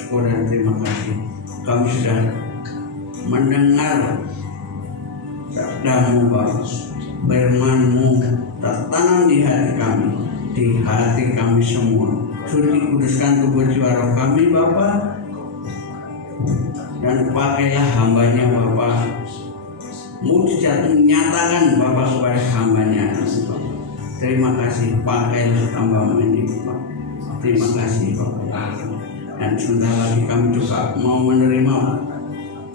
syukur dan terima kasih. Kami sudah mendengar sabda-Mu Bapa, firman-Mu tertanam di hati kami semua. Suci kuduskan tubuh jiwa roh kami Bapa, dan pakailah hambanya Bapa. Mujizat menyatakan Bapa kepada hambanya. Terima kasih, pakailah hamba-Mu ini Bapa. Terima kasih Bapa. Dan sebentar lagi kami juga mau menerima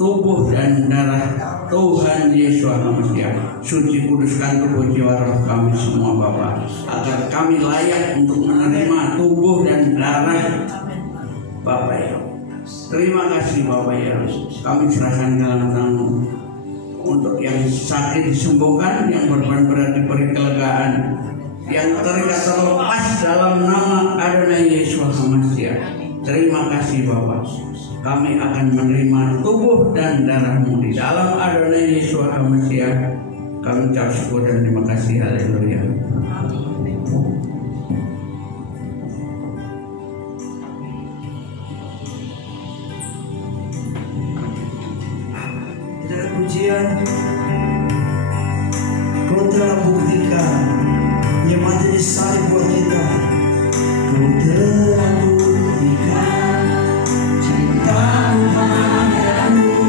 tubuh dan darah Tuhan Yesus Mesias. Suci kuduskan tubuh jiwa roh kami semua Bapa, agar kami layak untuk menerima tubuh dan darah Bapa ya. Terima kasih Bapa ya. Kami serahkan dalam tangan-Mu. Untuk yang sakit disembuhkan, yang beban berat diberi kelegaan, yang terikat terlepas dalam nama Adonai Yesus Mesias. Terima kasih Bapa. Kami akan menerima tubuh dan darah-Mu di dalam Adonai Yesus Mesias. Kami ucap syukur dan terima kasih. Haleluya. Pujian, Kau telah buktikan yang mati di salib buat kita. Kau telah buktikan cinta-Mu padaku.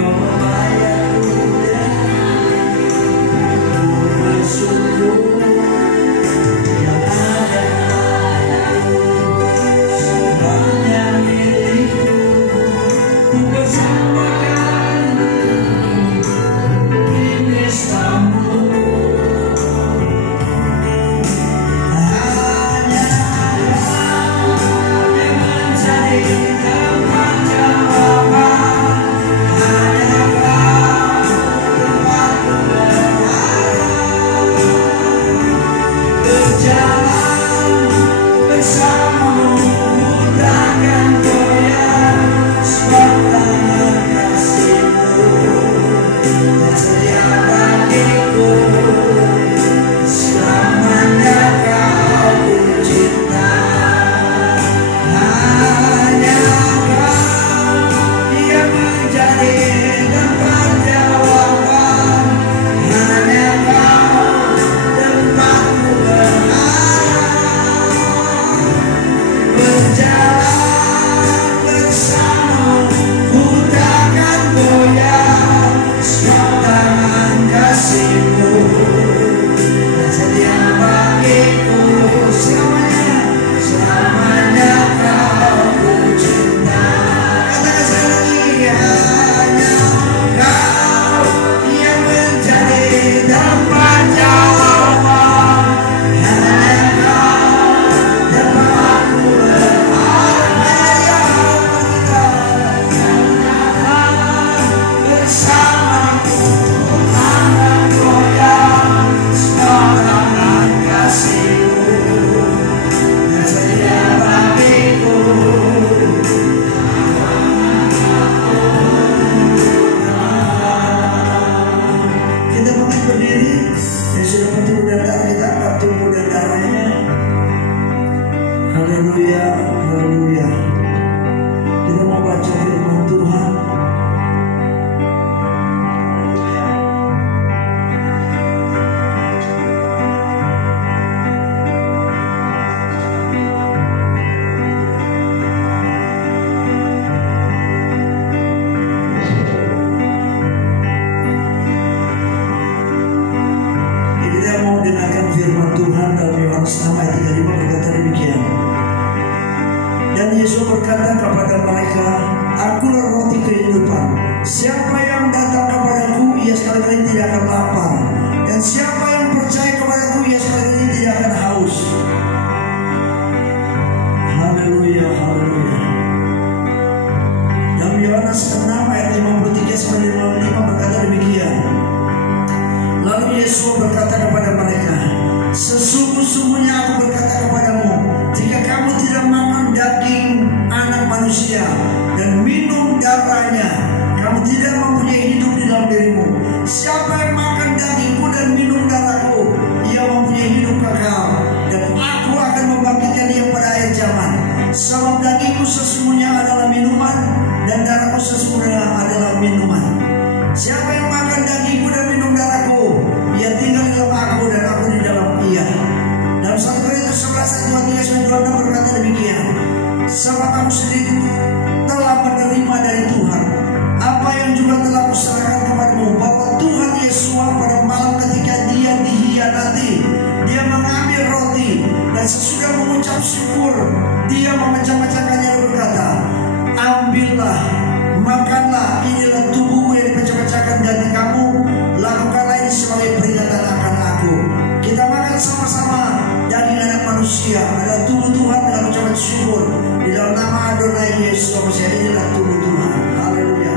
Kau membayar Kau bersyukur yang ada padaku. Semuanya milikku. Ku bersamakan Sesungguhnya aku berkata kepadamu, jika kamu tidak makan daging anak manusia dan minum darahnya, kamu tidak mempunyai hidup di dalam dirimu. Siapa yang makan dagingku dan minum darahku, ia mempunyai hidup kekal, dan aku akan membangkitkan dia pada akhir zaman. Sebab dagingku sesungguhnya Yesus Masiah, inilah tubuh Tuhan. Haleluya.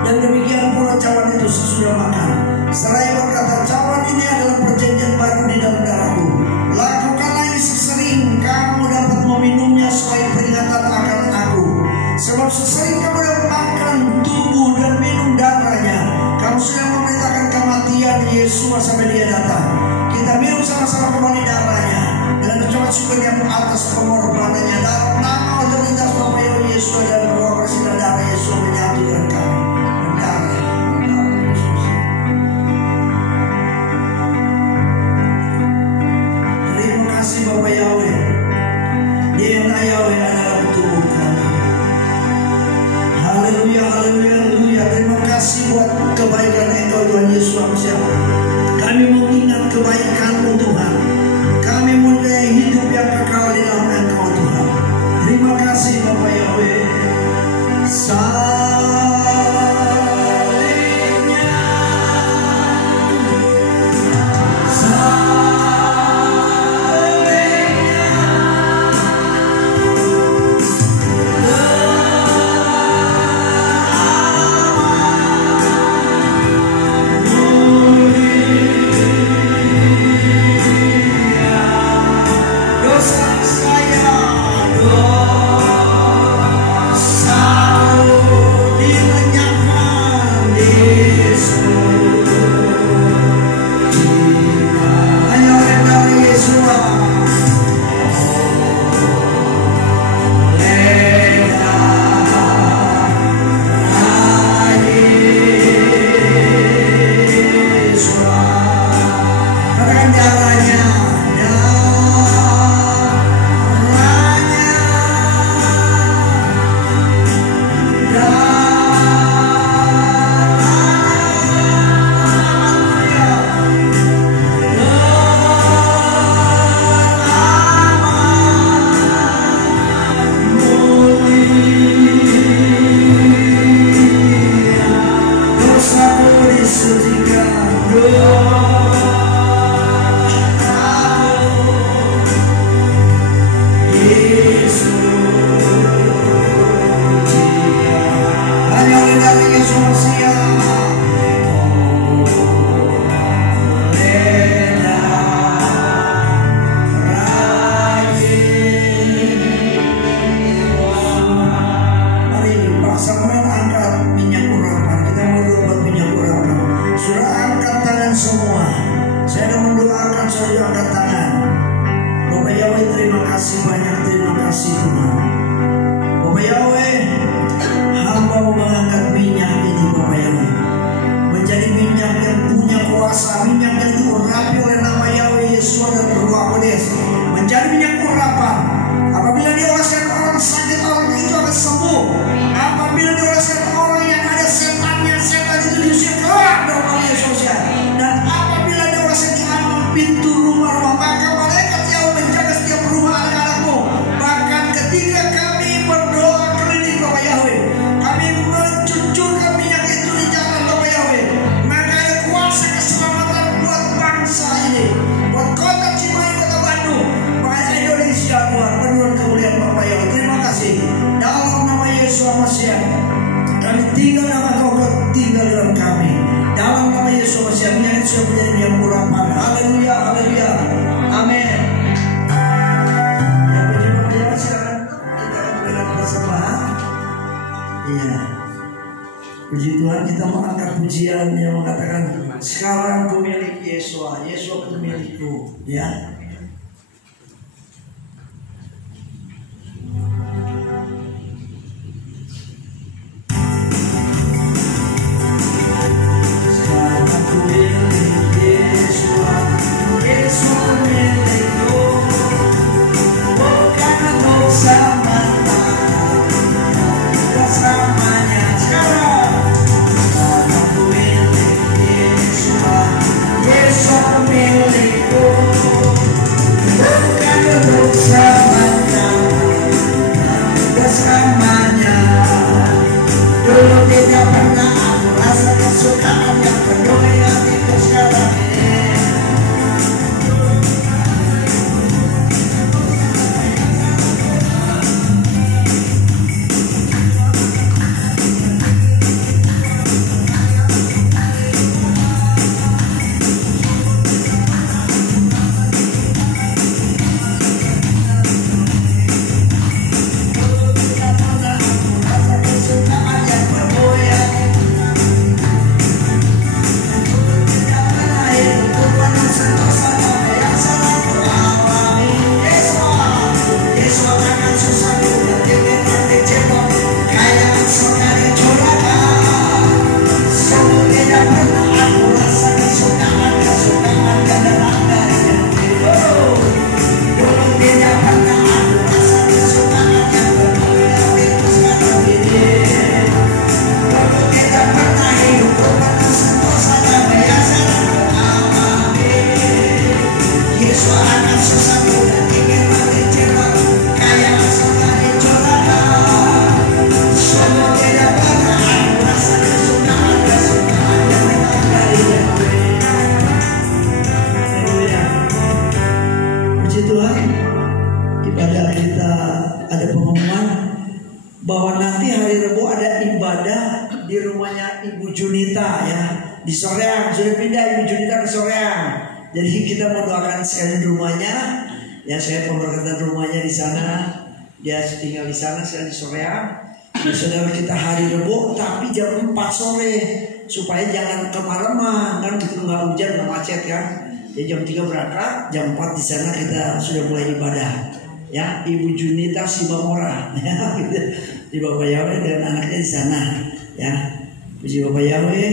Dan demikian pula cawan itu sesudah makan. Seraya berkata, cawan ini adalah perjanjian baru di dalam darahku. Lakukanlah ini sesering kamu dapat meminumnya sebagai peringatan akan aku. Sebab sesering kamu dapat makan tubuh dan minum darahnya, kamu sudah memberitakan kematian Yesus sampai dia datang. Kita minum sama-sama kembali darahnya dengan ucapan syukur yang atas pengorbanannya. Dalam nama otoritas Bapak Yesus dan Roh Kudus dan darah Yesus menyatu dengan kami. Terima kasih Bapak Yahweh. Dia yang Yahweh adalah tubuh kami. Haleluya, haleluya, haleluya. Terima kasih buat kebaikan Engkau Tuhan Yesus Masiah. Kami mengingat kebaikan-Mu Tuhan. Kami mempunyai hidup yang kekal di dalam Engkau Tuhan. Terima kasih Bapak Yahweh. Puji Tuhan, kita mengangkat pujian yang mengatakan sekarang ku milik Yesus, Yesus milikku, ya. Sekarang ku milik Yesus, Yesus milikku, bukan untuk sementara, bersamanya sekarang. Yesus milikku. di Soreang, sudah pindah Ibu Junita ke Soreang. Jadi kita mau doakan sekalian rumahnya. Ya, saya pemberkatan rumahnya di sana. Dia tinggal di sana, saya di Soreang. Ya, saudara kita hari Rebo, tapi jam 4 sore supaya jangan kemalaman, kan begitu nggak hujan nggak macet kan. Ya, jam 3 berangkat, jam 4 di sana kita sudah mulai ibadah. Ya, Ibu Junita Sibamora, ya, gitu. Di Bapak Yahweh dan anaknya di sana. Ya, puji Bapak Yahweh.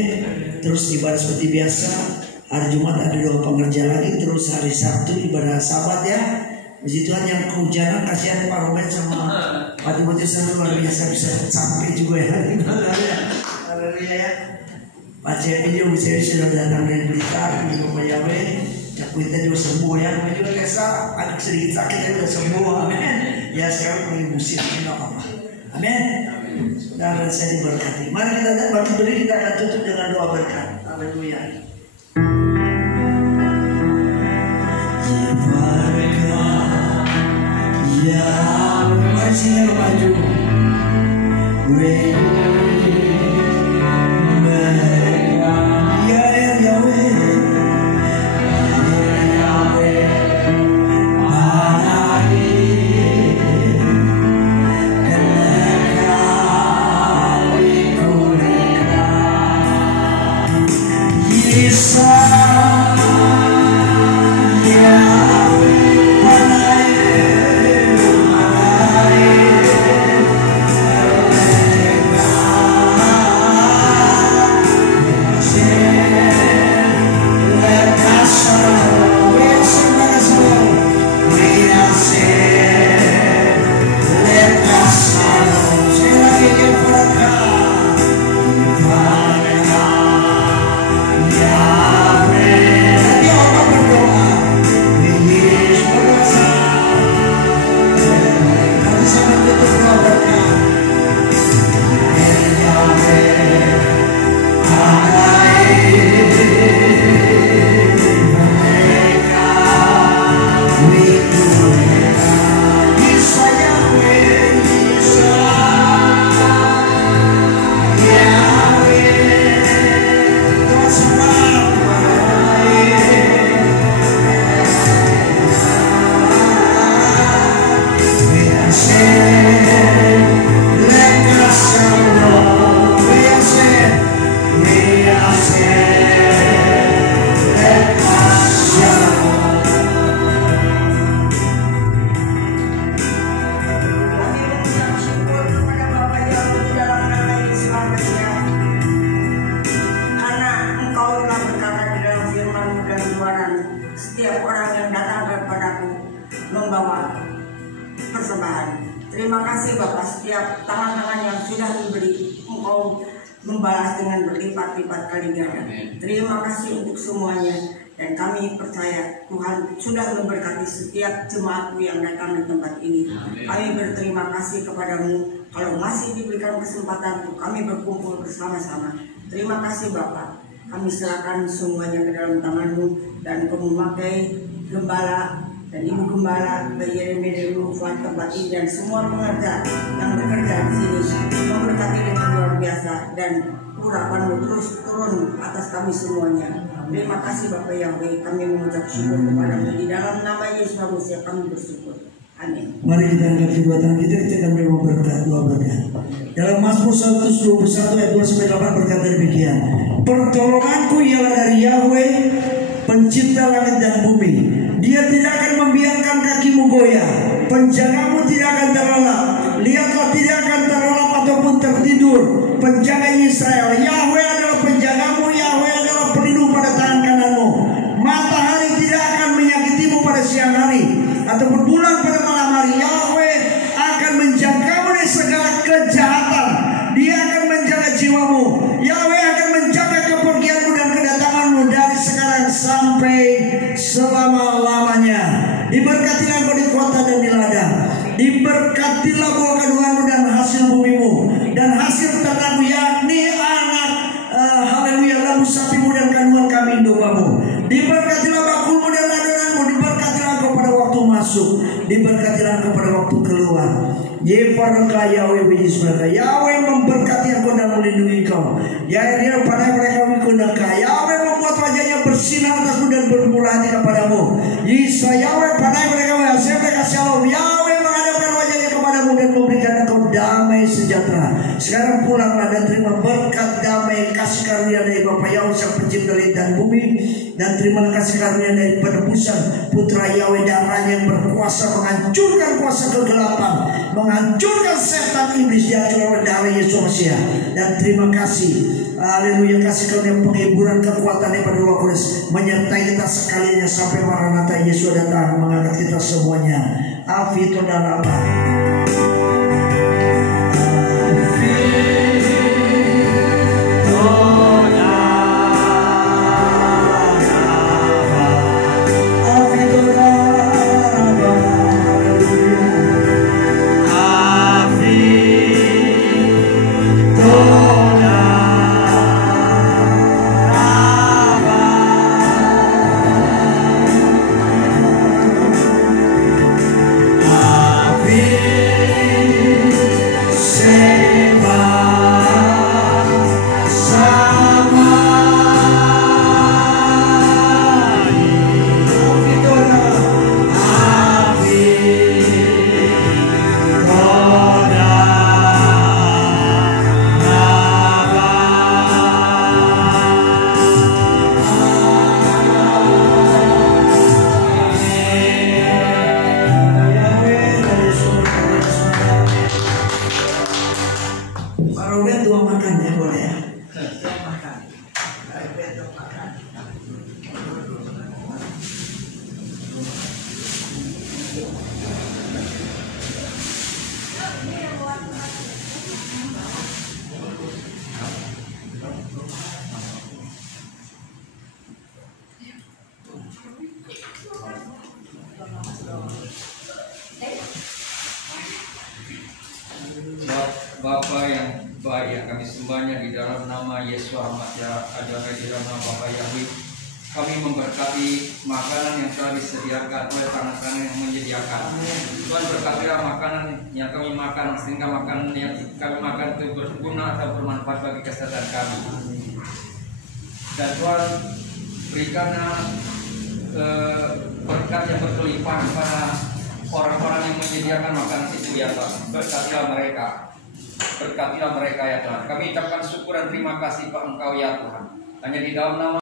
Terus ibadah seperti biasa. Hari Jumat ada doa pengerja lagi. Terus hari Sabtu ibadah Sabat ya. Puji Tuhan yang kehujanan, kasihan Pak Robert sama Pak Timotius luar biasa bisa sampai juga ya. Haleluya ya. Pak Cepi juga sudah datang dari Blitar, puji Bapak Yahweh. Cakuita juga sembuh ya. Kami juga biasa agak sedikit sakit tapi sudah sembuh. Amin. Ya sekarang lagi musim ini nggak apa-apa. Amin. Dan saya diberkati. Mari kita bantu beri, kita akan tutup dengan doa berkat. Haleluya. Ya, mari sini maju. Setiap orang yang datang kepadaku membawa persembahan. Terima kasih Bapak, setiap tangan-tangan yang sudah memberi, Engkau membalas dengan berlipat-lipat kali ganda. Terima kasih untuk semuanya, dan kami percaya Tuhan sudah memberkati setiap jemaatku yang datang di tempat ini. Kami berterima kasih kepadamu kalau masih diberikan kesempatan untuk kami berkumpul bersama-sama. Terima kasih Bapak. Kami serahkan semuanya ke dalam tangan-Mu, dan Kau memakai gembala dan Ibu Gembala, Yeremia dari Ufat tempat ini, dan semua pengerja yang bekerja di sini memberkati dengan luar biasa, dan urapan-Mu terus turun atas kami semuanya. Terima kasih Bapak Yahweh, kami mengucap syukur kepada-Mu. Di dalam nama Yesus Manusia kami bersyukur. Amin. Mari kita angkat kedua tangan kita akan beri berkat, doa berkat. Dalam Mazmur 121 ayat 2-8 berkata demikian. Pertolonganku ialah dari Yahweh, pencipta langit dan bumi. Dia tidak akan membiarkan kakimu goyah. Penjagamu tidak akan terlelap. Lihatlah, tidak akan terlelap ataupun tertidur penjaga Israel. Yahweh adalah penjagamu, Yahweh adalah pelindung pada tangan kananmu. Matahari tidak akan menyakitimu pada siang hari, ataupun bulan pada malam hari. Yahweh akan menjagamu dari segala kejahatan. Dia akan menjaga jiwamu. Yahweh akan menjaga kepergianmu dan kedatanganmu dari sekarang sampai selama-lamanya. Diberkatilah engkau di kota dan di ladang. Diberkatilah buah kandunganmu dan hasil bumimu, dan hasil ternakmu, yakni anak haleluya lambu sapimu dan kandungan kambing dombamu. Diberkatilah bakulmu dan ladonanmu. Diberkatilah engkau pada waktu masuk, diberkatilah engkau pada waktu keluar. Yahweh Yahweh memberkati engkau dan melindungi engkau. Ya dia pada mereka menggunakan bersinar atasmu dan bermula hati kepadamu. Yesus Yahweh pandai mereka saya mereka shalom. Yahweh menghadapkan wajahnya kepadamu dan memberikan engkau damai sejahtera. Sekarang pulanglah dan terima berkat damai kasih karunia dari Bapa Yahweh Sang Pencipta langit dan bumi, dan terima kasih karunia dari penebusan Putra Yahweh darahnya yang berkuasa menghancurkan kuasa kegelapan, menghancurkan setan iblis, dihancurkan oleh darah Yesus Mesias. Dan terima kasih, haleluya, kasih karunia penghiburan kekuatan daripada Roh Kudus menyertai kita sekalinya sampai Maranatha Yesus datang mengangkat kita semuanya. Afito dalaba. Bapa yang baik yang kami sembahnya di dalam nama Yesus Amatya adalah di dalam nama Bapa Yahweh, kami memberkati makanan yang telah disediakan oleh tangan-tangan yang menyediakan. Tuhan, berkatilah makanan yang kami makan sehingga makanan yang kami makan itu berguna atau bermanfaat bagi kesehatan kami. Dan Tuhan, berikanlah berkat yang berkelimpahan kepada orang-orang yang menyediakan makanan itu ya Tuhan. Berkatilah mereka. Berkatilah mereka ya Tuhan. Kami ucapkan syukur dan terima kasih Pak Engkau ya Tuhan. Hanya di dalam nama